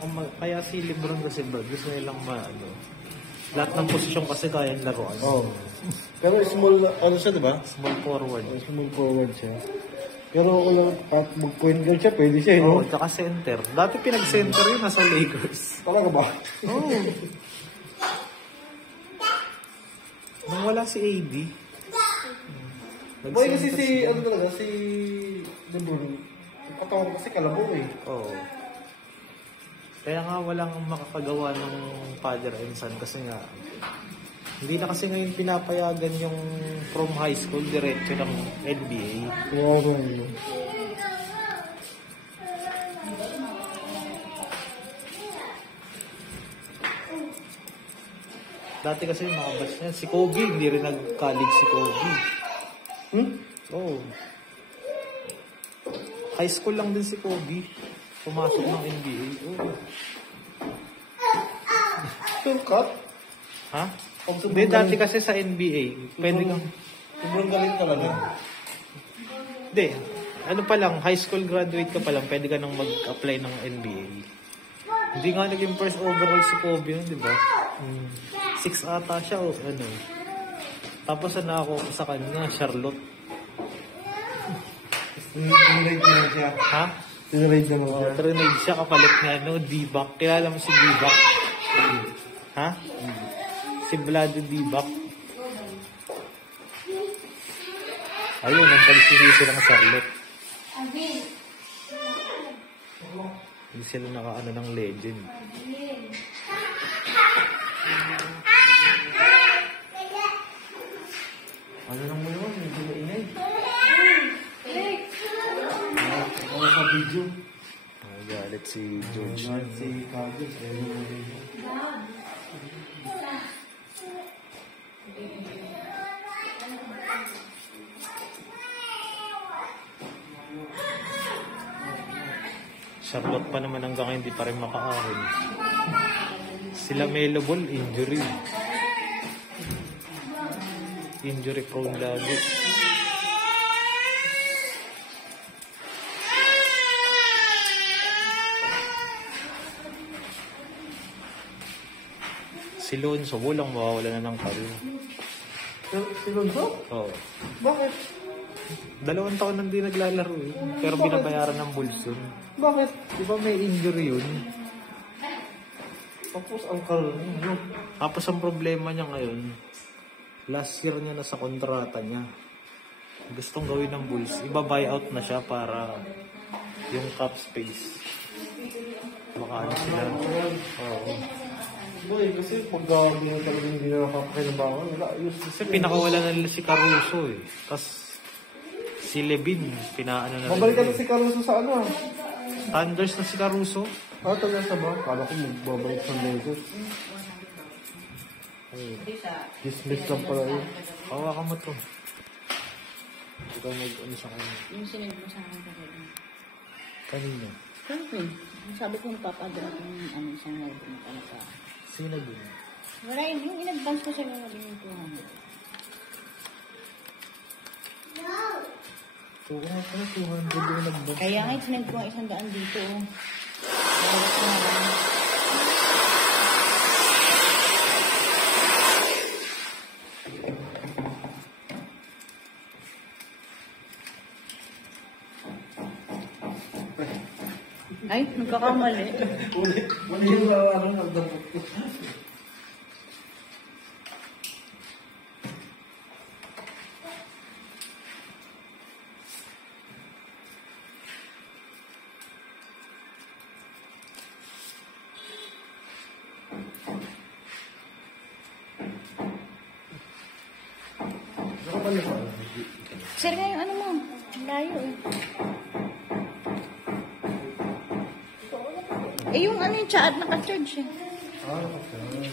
Ang kaya si Lebron kasi bro, gusto nilang lahat ng posisyon kasi kayang laruan. Oo. Pero small, ano siya, di ba? Small forward. Small forward siya. Pero kung mag-point guard siya, pwede siya, no? Oo, tsaka center. Dati pinag-center yun, nasa Lakers. Talaga ba? Oo. Nung wala si AD. Boy, kasi si Lebron, katawan kasi kalabaw eh. Oo. Kaya nga walang makakagawa ng father and son kasi nga hindi na kasi ngayon pinapayagan yung from high school diretso ng NBA. Oo. Dati kasi yung mga batch niya, si Kobe, hindi rin nag-college si Kobe. Oo. High school lang din si Kobe. Pumasok ng NBA. Oo. Full cut? Ha? Hindi, dati kasi sa NBA, pwede kang... Sobrang galing talaga. Hindi, ano pa lang, high school graduate ka pa lang, pwede ka nang mag-apply ng NBA. Hindi nga naging first overall si Kobe yun, di ba? 6 ata siya o ano. Tapos ako sa kanya, Charlotte. Tinrade na siya. Ha? Tinrade na mo siya. Tinrade siya kapalit na D-Back. Kilala mo si D-Back? Ha? Si Vlado D-Back. Ayun, ang pag-sisi ng Charlotte. Hindi sila naka-ano ng legend. Ano nang mo yun? Hindi na inay. Ako sa video. Galit si George. Galit si Kagos. Charlotte pa naman hanggang ngayon hindi pa rin makaahon. Sila Melo Ball, injury. Injury prone lagi. Si Lonzo, walang mawawala na ng career. Si Lonzo? Oo. Bakit? 2 taon nang di naglalaro eh. Pero binabayaran ng Bulls yun. Bakit? Di ba may injury yun? Tapos ang career niya. Tapos ang problema niya ngayon, last year niya na sa kontrata niya. Gustong gawin ng Bulls. Iba-buyout na siya para yung cap space. Baka ano sila. Oo. Boy, kasi pag hindi na talagang hindi na nakapakinabangan, wala. Kasi pinakawala na nila si Caruso eh. Tapos si Levin, pinaano na rin. Babalikan na si Carlos sa ano? Thunders na si Caruso. Tagal sa ba? Kala ko magbabalik sa Lakers. Dismiss lang pala yun. Hawakan mo to. Ikaw mag-ano sa kanya. Yung sinend mo sa akin kanina. Kanina. Franklin, sabi ko papadala ko ng isang live na talaga. Sino din? Wala yun, yung in-advance ko siya ng yung 200. Oo nga pala, 200 yung nag-box. Kaya nga, sinend ko ang 100 dito. Bawat ko na lang. Ay, nagkakamali. Mali yung ano nagdabot ko. Sir, nga yung ano mo? Layo eh. Eh, yung ano yung chat naka-charge eh. Okay.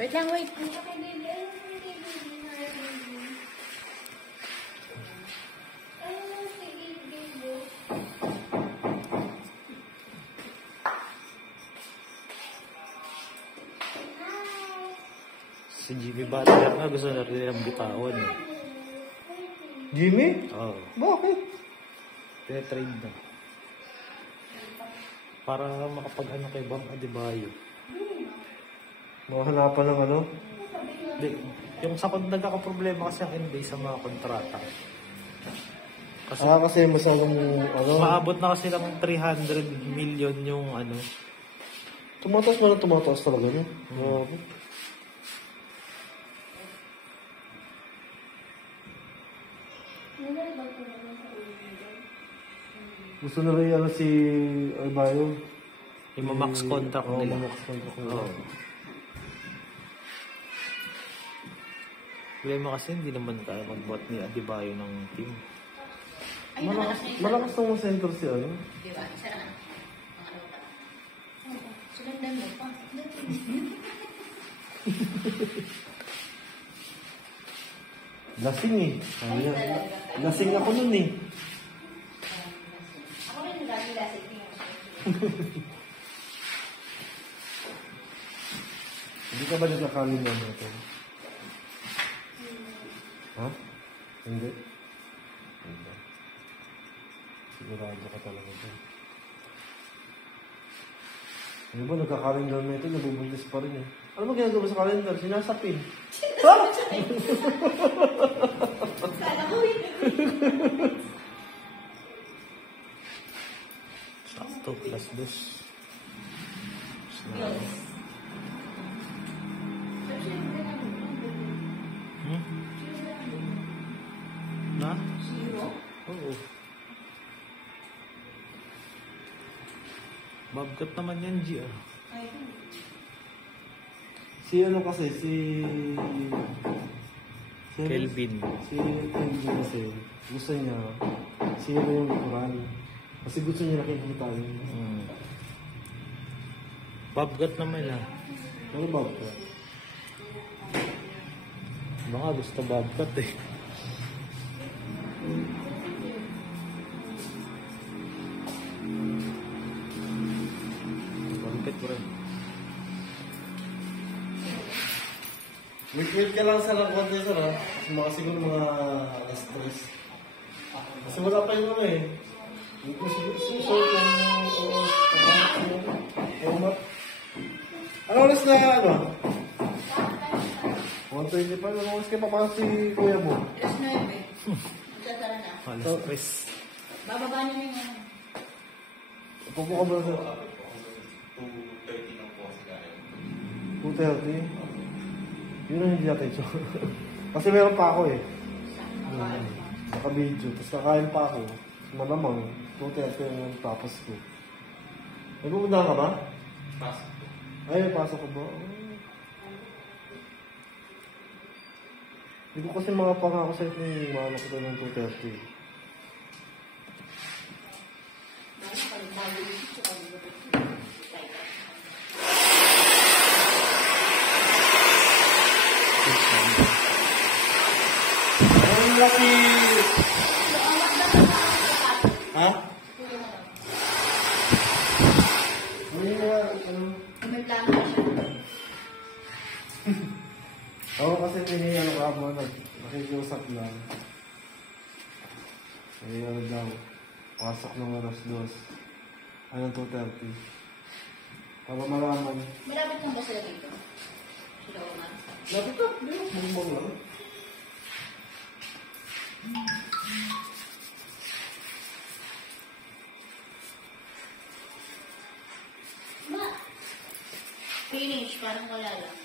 Wait lang, wait. Si Jimmy Butler nga gusto na rin ang bitawan eh. Jimmy? Oo. Bakit? Trade na. Para makapag-ano kay Bam Adebayo. Mahanapan ng ano? Di, yung sa nagkakaproblema kasi ang NBA sa mga kontrata. Kasi Kasi masamang ano? maabot na kasi lang 300 million yung ano. Tumataas talaga no? Grabe. Gusto na rin ano si Albayo. Yung max contract Oo, nila. max contract nila. Oo. Problema kasi hindi naman kaya mag-bot ni Adebayo ng team. Malakas ng center si ano? Di ba? Isa na. Mga ano ka. Sundan mo pa. Lasing eh. Lasing ako nun eh. Ako rin lagi-lasing niya. Hindi ka ba nagkakalim na ito? Ha? Hindi? Hindi. Sigurado ka talaga dyan. Ano ba, nagka-calendar na ito, nabubuntis pa rin eh. Ano ba ginagawa sa calendar? Sinasapin. Ha? Kala ko yun. Sakto, plus this. Na? Oo. Babgat naman yan, G. Si ano kasi, si Kelvin. Si Kelvin kasi, gusto niya, si ano yung likuran. Kasi gusto niya nakikita yun. Babgat naman ah. Ano ba ito? Mga gusto babgat eh. Babgat bro. Wait ka lang sa ng konti sir ha. Mga siguro mga alas 3. Kasi wala pa yung ano eh. Hindi ko susunod yung ano oras na ano? 1:25. Ano oras kayo papasok si kuya mo? Alas 9. Magdadala na. Alas tres. Bababa niyo yung ano. Pupo ka ba sir? 2:30? Yun ang hindi natin so. Kasi meron pa ako eh. Naka-video. Tapos nakain pa ako. Malamang. 2:30 yung tapos ko. May pupunta ka ba? Pasok ko. Ay, may pasok ko ba? Hindi ko kasi mga pangako sa ito yung mga ko ng 2:30. Ang laki! Ha? May plano na siya. Oo, kasi tiniyano ka mo, nakikiusap lang. Ayun daw, pasok ng alas 2. Anong 2:30? Para malaman. Malapit lang ba sila dito? Sila Omar? Lapit ka, hindi mo, bumbong lang. Ma! Finish, parang wala lang.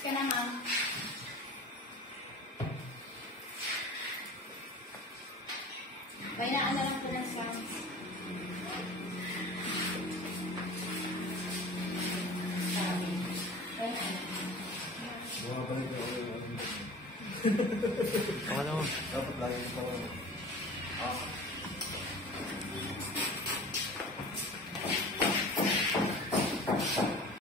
Relax ka na, ma'am. Bainaan na lang po ng sounds. Sabi. Bainaan. Bumabalik na ako yung Ano? dapat lagi ko pa.